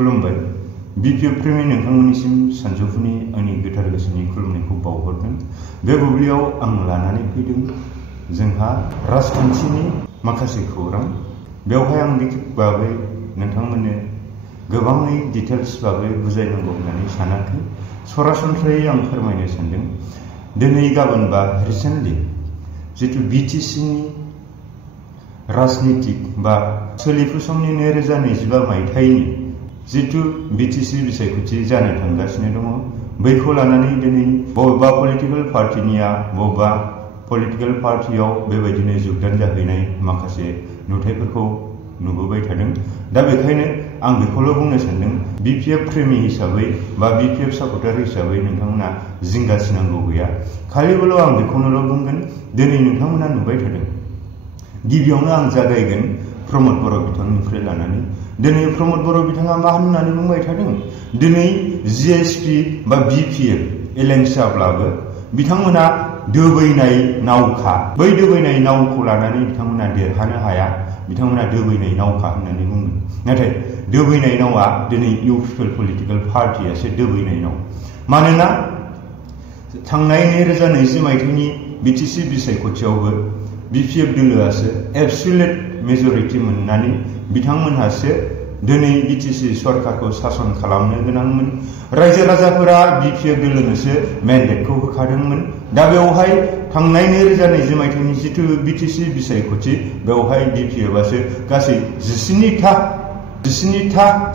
खुलुमबाय बिपिएफ प्रेमि नोंथांमोननिसिम सानजौफुनि आंनि गोथार गोसोनि खुलुमनायखौ बावहरदों। बे बुब्लियाव आं लानानै फैदों जोंहा राजखान्थिनि माखासे खौरां। बेवहाय आं बागै नोंथांमोननो गोबाङै डिटेल्स बागै बुजायनांगौ होननानै सानाखै। सरासनस्रायै आं फोरमायनो सानदों दिनै गाबोन बा रिसेन्टलि जितु बिटिसिनि राजनितिक बा सोलिफु समनि 2025 मायथाइनि जितु बिटिसि बिसायख'थि जानो थांगासिनो दङ, बैखौ लानानै दिनै बबेबा पलिटिकल पार्टिनिया बबेबा पलिटिकल पार्टियाव बेबायदिनो जगदान जाहैनाय माखासे नुथायफोरखौ नुबोबाय थादों। दा बेखायनो आं बेखौल' बुंनो सानदों बिपिएफ प्रेमि हिसाबै बा बिपिएफ सापर्टार हिसाबै नोंथांमोना जिंगासिनांगौ गैया। खालिबोल' आं बेखौनोल' बुंगोन दिनै नोंथांमोना नुबाय थादों। गिबियावनो आं जागायगोन प्रमद बर' बिथांनिफ्राय लानानै। दिनै प्रमद बर' बिथाङा मा होननानै बुंबाय थादों, दिनै जिएसपि बा बिपिएफ एलायन्स जाब्लाबो बिथांमोना दोबैनाय नावखा, बै दोबैनाय नावखौ लानानै बिथांमोना देरहानो हाया, बिथांमोना दोबैनाय नावखा होननानै बुंदों। नाथाय दोबैनाय नावा दिनै इउ पिपल पलिटिकल पार्टियासो दोबैनाय नाव। मानोना थांनाय 2020 मायथाइनि बिटिसि बिसायख'थियावबो बिपिएफ दोलोआसो एबसुलेट मेजरिटि मोननानै बिथांमोनहासो दिनै बिटिसि सरकारखौ सासन खालामनो गोनांमोन। रायजो राजाफोरा बिपिएफ दोलोनोसो मेन्डेटखौ होखादोंमोन। दा बेवहाय थांनाय 2020 मायथाइनि जितु बिटिसि बिसायख'थि बेवहाय बिपिएफआसो गासै 17था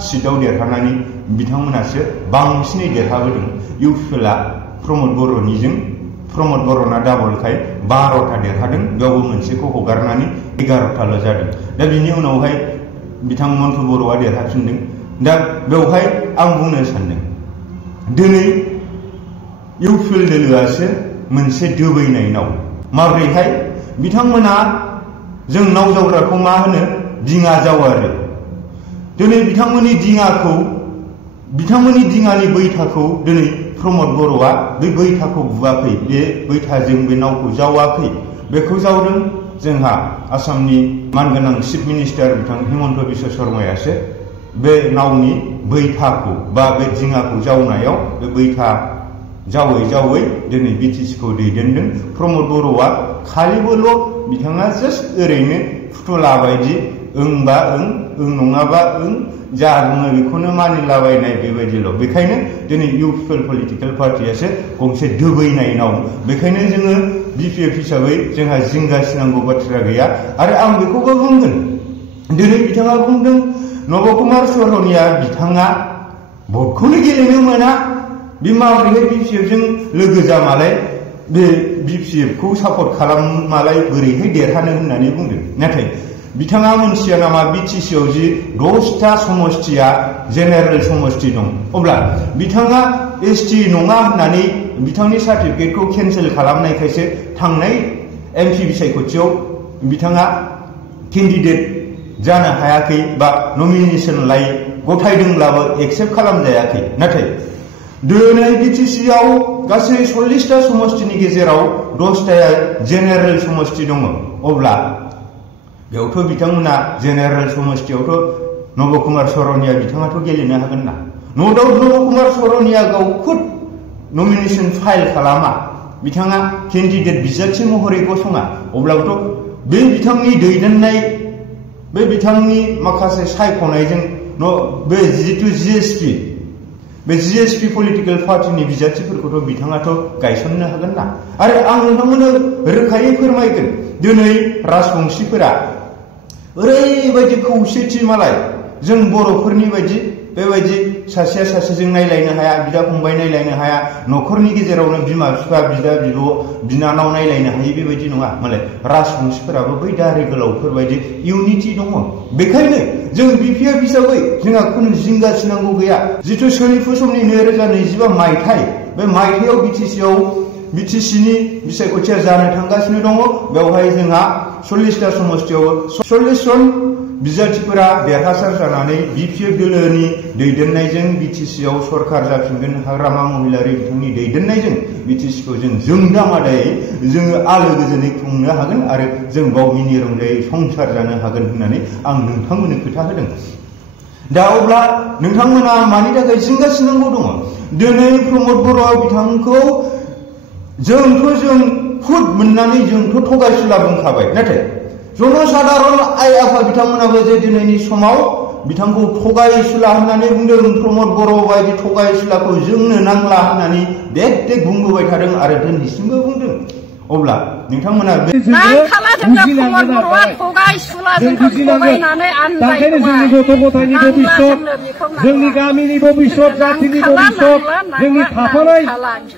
सिटआव देरहानानै बिथांमोनासो बांसिनै देरहाबोदों। इउ पिपलआ प्रमद बर'ना डाबलखाय 12था देरहादों, बेयावबो मोनसेखौ हगारनानै 11थाल' जादों। दा बिनि उनावहाय बिथां मन्थु बर'आ देरहाफिनदों। दा बेवहाय आं बुंनो सानदों दिनै इउ पिपल दोलोआसो मोनसे दोबैनाय नाव। माब्रैहाय बिथांमोना जों नाव जावग्राखौ मा होनो, दिङा जावारो। दिनै बिथांमोननि दिङानि बैथाखौ दिनै प्रमद बर'आ बे बैथाखौ बुवाखै, बे बैथाजों बे नावखौ जावाखै। बेखौ जावदों जोंहा आसामनि मानगोनां चिफ मिनिस्टार बिथां हिमन्त बिश्व शर्मायासो बे नावनि बैथाखौ बा बे दिङाखौ जावनायाव बे बैथा जावै जावै दिनै बिटिसिखौ दैदेनदों। प्रमद बर'आ खालिबोल' बिथाङा जास्ट ओरैनो फुथुला बायदि ओं बा ओं, ओं नङाबा ओं, जा बुङो बेखौनो मानिलाबायनाय बेबायदिल'। बेखायनो दिनै इउ पिपल पलिटिकल पार्टियासो गंसे दोबैनाय नाव। बेखायनो जोङो बिपिएफ हिसाबै जोंहा जिंगासिनांगौ बाथ्रा गैया। आरो आं बेखौबो बुंगोन, दिनै बिथाङा बुंदों नब कुमार सहरनिया बिथाङा भटखौनो गेलेनो मोना, बे माबोरैहाय बिपिएफजों लोगो जामालाय, बे बिपिएफखौ सापर्ट खालाममालाय बोरैहाय देरहानो होननानै बुंदों। नाथाय बिथाङा मोनथिया नामा बिटिसिआव जि 10था समष्टिया जेनेरेल समष्टि दं, अब्ला बिथाङा एसटि नङा होननानै बिथांनि सार्टिफिकेटखौ केन्सेल खालामनायखायसो थांनाय एमपि बिसायख'थियाव बिथाङा केन्डिडेट जानो हायाखै बा नमिनेसन गथायदोंब्लाबो एक्सेप्ट खालामजायाखै। नाथाय दिनै बिटिसिआव गासै 40था समष्टिनि गेजेराव 10थाया जेनेरेल समष्टि दङ। अब्ला बेयावथ' बिथांमोना जेनेरेल समष्टियावथ' नब कुमार सहरनिया बिथाङाथ' गेलेनो हागोन ना। नो डाउट नब कुमार सहरनिया गाव खुद नमिनेसन फाइल खालामा, बिथाङा केन्डिडेट बिजाथि महरै गसङा। अब्लाबोथ' बे बिथांनि दैदेननाय, बे बिथांनि माखासे सायख'नायजों बे जितु जिएसपि पलिटिकेल पार्टिनि बिजाथिफोरखौथ' बिथाङाथ' गायसननो हागोन ना। आरो आं नोंथांमोननो रोखायै फोरमायगोन, दिनै राजबंशीफोरा ओरैबायदि खौसेथि, मालाय जों बर'फोरनि बायदि बेबायदि सासेया सासेजों नायलायनो हाया, बिदा फंबाय नायलायनो हाया, न'खरनि गेजेरावनो बिमा बिफा बिदा बिब' बिनानाव नायलायनो हायो, बेबायदि नङा। मालाय राजबंशीफोराबो बै दारि गोलावफोरबायदि इउनिटि दङ। बेखायनो जों बिपिएफ हिसाबै जोंहा खुनु जिंगासिनांगौ गैया। जिथु सोलिफु समनि 2025 मायथाइ, बे मायथाइयाव बिटिसिनि बिसायख'थिया जानो थांगासिनो दङ। बेवहाय जोंहा 40था समष्टियाव 40 जन बिजाथिफोरा देरहासार जानानै बिपिएफ दोलोनि दैदेननायजों बिटिसिआव सरकार जाफिनगोन। हाग्रामा महिलारि बिथांनि दैदेननायजों बिटिसिखौ जों जोंदामादायै जोङो आलो गोजोनै खुंनो हागोन आरो जों बाव मिनि रंजायै संसार जानो हागोन होननानै आं नोंथांमोननो खोथा होदों। दा अब्ला नोंथांमोना मानि थाखाय जिंगा सिनांगौ दङ दिनै प्रमद बर' बिथांखौ जों खुद मोननानै जोंथ' थगायसुला बुंखाबाय नाथाय जनसाधारन आइ आफा बिथांमोनाबो जे दिनैनि समाव बिथांखौ थगायसुला होननानै बुंदों प्रमद बर' बायदि थगायसुलाखौ जोंनो नांला होननानै देख बुंबोबाय थादों आरो दिनैसिमबो बुंदों अब्ला नोंथांमोना जोंनि गामिनि भबिष्यत जातिनि भबिष्यत जोंनि थाफानाय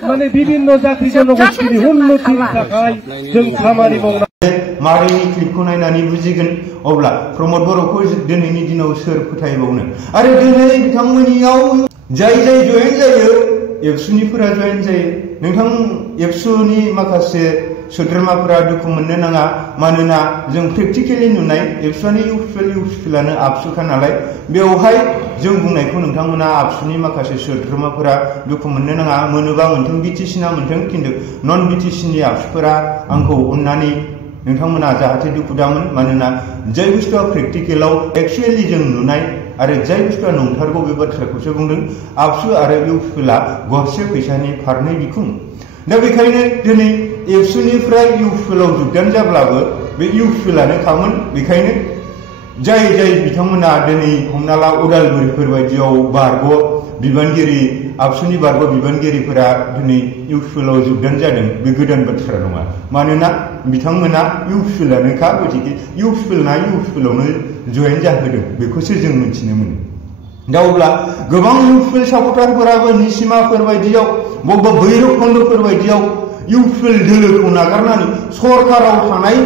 माने बिभिन्न जाति जनगोष्ठीनि उन्नतिनि थाखाय जों खामानि मावनांगौ मारैनि क्लिपखौ नायनानै बुजिगोन अब्ला प्रमद बर'खौ दिनैनि दिनाव सोर फोथायबावनो आरो दिनै बिथांमोननियाव जाय जयेन जायो एबसुनिफोरा जयेन जायो नोंथां एबसुनि माखासे सोद्रोमाफोरा दुखु मोननो नाङा मानोना जों प्रेक्टिकेलि नुनाय एबसुआनो इउपिपिएलानो आबसुखा नालाय बेवहाय जों बुंनायखौ नोंथांमोना आबसुनि माखासे सोद्रोमाफोरा दुखु मोननो नाङा मोनोबा मोनथों बिटिसिना मोनथों खिन्थु नन बिटिसिनि आबसुफोरा आंखौ अननानै नोंथांमोना जाहाथे दुखु दामोन मानोना जाय बुस्थुआ प्रेक्टिकेलाव एक्चुअली जों नुनाय आरो जाय बुस्थुआ नंथारगौ बे बाथ्राखौसो बुंदों आबसु आरो इउपिपिएला गरसे फैसानि फारनै बिखुं दा बेखायनो दिनै एबसुनिफ्राय इउपिपिएलाव जुगदान जाब्लाबो बे इउपिपिएलानो खामोन बेखायनो जाय बिथांमोना दिनै हमना ला उदालगुरिफोर बायदियाव बारग' बिबानगिरि आबसुनि बारग' बिबानगिरिफोरा दिनै इउपिपिएलाव जुगदान जादों बे गोदान बाथ्रा नङा मानोना बिथांमोना इउपिपिएलानोखा गतिके इउपिपिएलावनो जयेन जाहोदों बेखौसो जों मिथिनो मोनो दा अब्ला गोबां इउपिपिएल सापर्टारफोराबो निसिमाफोर बायदियाव बबेबा भैरब खन्द'फोर बायदियाव इउपिपिएल दोलोखौ नागारनानै सरकाराव थानाय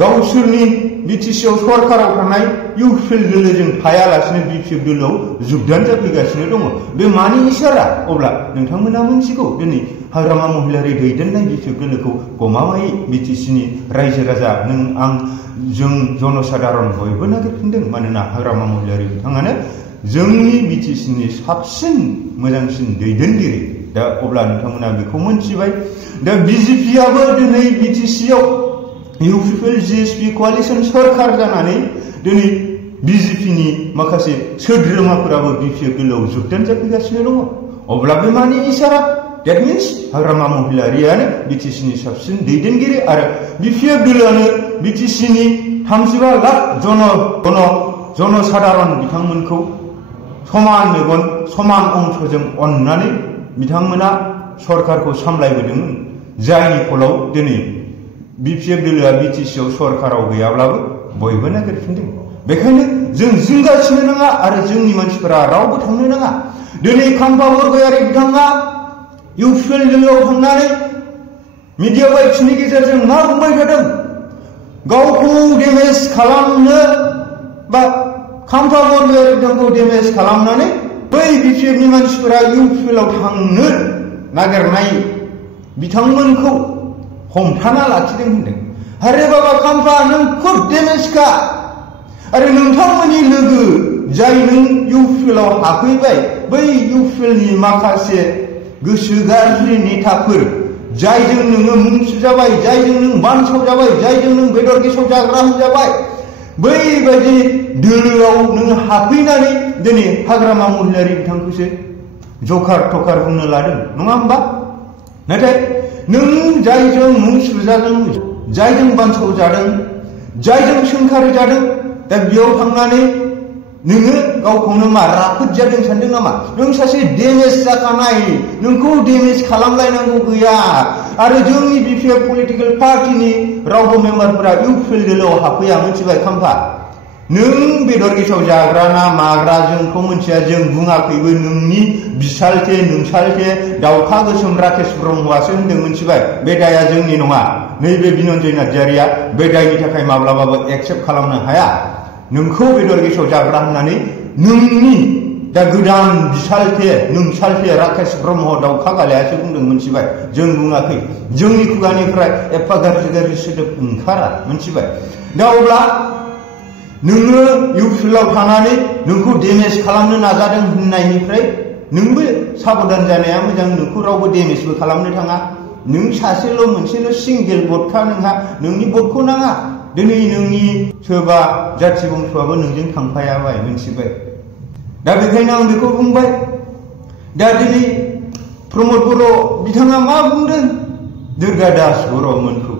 गावसोरनि बिटिसिआव सरकाराव थानाय इउपिपिएल दोलोजों थायालासिनो बिपिएफ दोलोआव जुगदान जाफैगासिनो दङ बे मानि इसारा अब्ला नोंथांमोना मिथिगौ दिनै हाग्रामा महिलारि दैदेननाय बिपिएफ दोलोखौ गमामायै बिटिसिनि रायजो राजा नों आं जों जनसाधारन बयबो नागिरफिनदों मानोना हाग्रामा महिलारि बिथाङानो जोंनि बिटिसिनि साबसिन मोजांसिन दैदेनगिरि दा अब्ला नोंथांमोना बेखौ मोनथिबाय दा बिजेपिआबो दिनै बिटिसिआव इउपिपिएल जिएसपि कोआलिशन सरकार जानानै दिनै बिजेपिनि माखासे सोद्रोमाफोराबो बिपिएफ दोलोआव जुगदान जाफैगासिनो दङ अब्ला बे मानि इसारा That means हाग्रामा महिलारियानो बिटिसिनि साबसिन दैदेनगिरि आरो बिपिएफ दोलोआनो बिटिसिनि 35 लाख जनसाधारन बिथांमोनखौ समान मेगन समान अंशजों अननानै बिथांमोना सरकारखौ सामलायबोदोंमोन जायनि फलाव दिनै बिपिएफ दोलोआ बिटिसिआव सरकाराव गैयाब्लाबो बयबो नागिरफिनदों बेखायनो जों जिंगासिनो नाङा आरो जोंनि मानसिफोरा रावबो थांनो नाङा दिनै खाम्फा बरगयारि बिथाङा इउपिपिएल दोलोआव थांनानै मिडिया बाइट्सनि गेजेरजों मा बुंबाय थादों गावखौ डेमेज खालामनो बा खाम्फा बरगयारि बिथांखौ डेमेज खालामनानै बै बिपिएफनि मानसिफोरा इउपिपिएलाव थांनो नागिरनाय बिथांमोनखौ हमथाना लाखिदों होनदों अरे बाबा खाम्फा नों खुद डेमेजखा आरो नोंथांमोननि लोगो जाय नों इउपिपिएलाव हाबफैबाय बै इउपिपिएलनि माखासे गोसो गाज्रि नेताफोर जायजों नोङो मुं सुजाबाय जायजों नों बानसावजाबाय जायजों नों बेदर गेसाव जाग्रा होनजाबाय बैबायदि दोलोआव नों हाबफैनानै दिनै हाग्रामा महिलारि बिथांखौसो जकार थकार बुंनो लादों नङा होमबा नाथाय नों जायजों मुं सुजादों जायजों बानसावजादों जायजों सोंखारिजादों दा बेयाव थांनानै नोङो गावखौनो मा राफोद जादों सानदों नामा नों सासे डेमेज जाखानाय नोंखौ डेमेज खालामलायनांगौ गैया आरो जोंनि बिपिएफ पलिटिकेल पार्टिनि रावबो मेम्बारफोरा इउपिपिएल दोलोआव हाबफैया मिथिबाय खाम्फा नों बेदर गेसाव जाग्रा ना माग्रा जोंखौ मिथिया जों बुङाखैबो नोंनि बिसालथे नोंसालथे दाउखा गोसोम राकेश ब्रह्मआसो होनदों मिथिबाय बे दाया जोंनि नङा नैबे बिनन्जय नार्जारिया बे दायनि थाखाय माब्लाबाबो एक्सेप्ट खालामनो हाया नोंखौ बेदर गेसाव जाग्रा होननानै नोंनि दा गोदान बिसालथे नोंसालथे राकेश ब्रह्म दाउखा गालायासो बुंदों मिथिबाय जों बुङाखै जोंनि खुगानिफ्राय एफा गाज्रि सोदोब ओंखारा मिथिबाय दा अब्ला नोङो इउपिपिएलाव थानानै नोंखौ डेमेज खालामनो नाजादों होननायनिफ्राय नोंबो साबधान जानाया मोजां नोंखौ रावबो डेमेजबो खालामनो थाङा नों सासेल' मोनसेल' सिंगेल भटखा नोंहा नोंनि भटखौ नाङा दिनै नोंनि सोरबा जाथि बंस'आबो नोंजों थांफायाबाय मिथिबाय दा बेखायनो आं बेखौ बुंबाय दा दिनै प्रमद बर' बिथाङा मा बुंदों दुर्गा दास बर'मोनखौ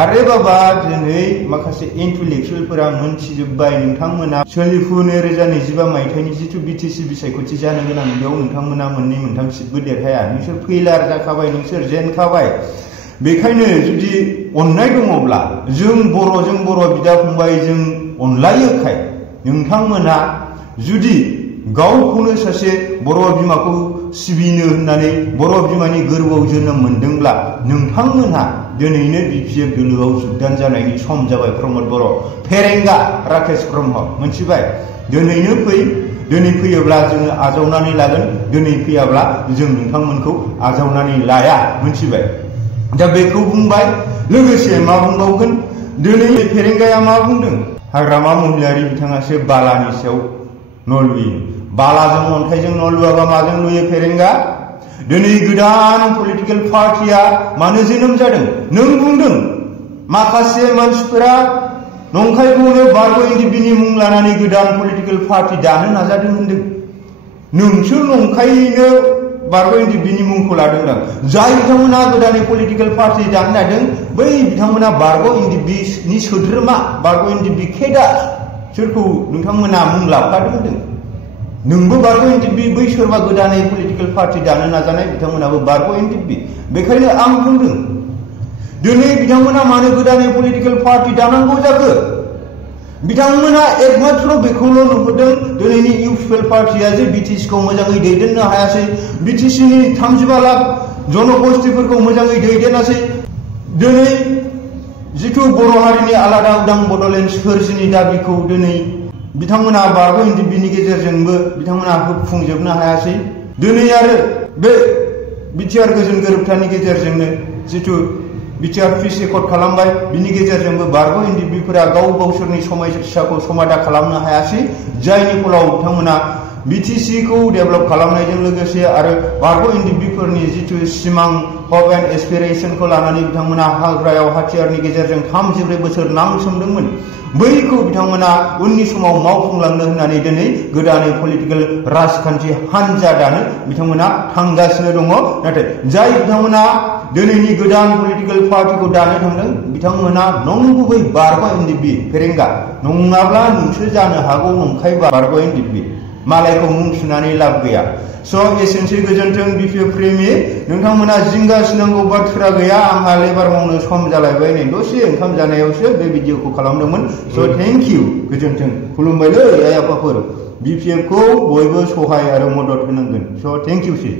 आरे बाबा दिनै माखासे इन्टेलेक्सुवेलफोरा मोनथिजोब्बाय नोंथांमोना सोलिफु 2025 मायथाइनि जिथु बिटिसि बिसायख'थि जानो गोनां बेयाव नोंथांमोना मोननै मोनथाम सिटबो देरहाया नोंसोर फेलार जाखाबाय नोंसोर जेनखाबाय बेखायनो जुदि अननाय दङब्ला जों बर'जों बर' बिदा फंबाय जों अनलायोखाय नोंथांमोना जुदि गावखौनो सासे बर' बिमाखौ सिबिनो होननानै बर' बिमानि गोरबोआव जोनोम मोनदोंब्ला नोंथांमोनहा दिनैनो बिपिएफ दोलोआव जुगदान जानायनि सम जाबाय प्रमद बर' फेरेंगा राकेश ब्रह्म मोनथिबाय दिनैनो फै दिनै फैयोब्ला जोङो आजावनानै लागोन दिनै फैयाब्ला जों नोंथांमोनखौ आजावनानै लाया मोनथिबाय दा बेखौ बुंबाय लोगोसे मा बुंबावगोन दिनै फेरेंगाया मा बुंदों हाग्रामा महिलारि बिथाङासो बालानि सायाव न' लुयो बालाजों अन्थाइजों न' लुवाबा माजों लुयो फेरेंगा दिनै गोदान पलिटिकेल पार्टिया मानो जोनोम जादों नों बुंदों माखासे मानसिफोरा नंखायखौनो बारग' एनडिपिनि मुं लानानै गोदान पलिटिकेल पार्टि दानो नाजादों होनदों नोंसोर नंखायैनो बारग' एनडिपिनि मुंखौ लादोंदां जाय बिथांमोना गोदानै पलिटिकेल पार्टि दानो नागिरदों बै बिथांमोना बारग' एनडिपिनि सोद्रोमा बारग' एनडिपि केडार सोरखौ नोंथांमोना मुं लाफादों होनदों नोंबो बारग' एनडिपि बै सोरबा गोदानै पलिटिकेल पार्टि दानो नाजानाय बिथांमोनाबो बारग' एनडिपि बेखायनो आं बुंदों दिनै बिथांमोना मानो गोदानै पलिटिकेल पार्टि दानांगौ जाखो बिथांमोना एकमात्र बेखौल' नुहुरदों दिनैनि इउपिएल पार्टिया जे बिटिसिखौ मोजाङै दैदेननो हायासै बिटिसिनि 35 लाख जनगोष्ठीफोरखौ मोजाङै दैदेनासै दिनै जिथु बर' हारिनि आलादा उदां बड'लेण्ड सोरजिनि दाबिखौ दिनै बिथांमोना बारग' एनडिपिनि गेजेरजोंबो बिथांमोना होफुंजोबनो हायासै दिनै आरो बे बिटिआर गोजोन गोरोबथानि गेजेरजोंनो जिथु बिटिआर पिस एकर्ड खालामबाय बिनि गेजेरजोंबो बारग' एनडिपिफोरा गावसोरनि समस्याखौ समाधान खालामनो हायासै जायनि फलाव बिथांमोना बिटिसिखौ डेभेलप खालामनायजों लोगोसे आरो बारग' एनडिपिफोरनि जिथु सिमां हप एन्ड एसपिरेशनखौ लानानै बिथांमोना हाग्रायाव हाथियारनि गेजेरजों 34 बोसोर नांसोमदोंमोन बैखौ बिथांमोना उननि समाव मावफुंलांनो होननानै दिनै गोदानै पलिटिकेल राजखान्थि हानजा दानो बिथांमोना थांगासिनो दङ नाथाय जाय बिथांमोना दिनैनि गोदान पलिटिकेल पार्टिखौ दानो थांदों बिथांमोना नंगुबै बारग' एनडिपि फेरेंगा नङाब्ला नोंसोर जानो हागौ नंखाय बारग' एनडिपि मालायखौ मुं सुनानै लाब गैया स' एसेनोसै गोजोन्थों बिपिएफ प्रेमि नोंथांमोना जिंगासिनांगौ बाथ्रा गैया आंहा लेबार मावनो सम जालायबाय नै दसे ओंखाम जानायावसो बे भिडिअखौ खालामदोंमोन स' थेंक इउ गोजोन्थों खुलुमबायलै आइ आफाफोर बिपिएफखौ बयबो सहाय आरो मदद होनांगोन स' थेंक इउ सै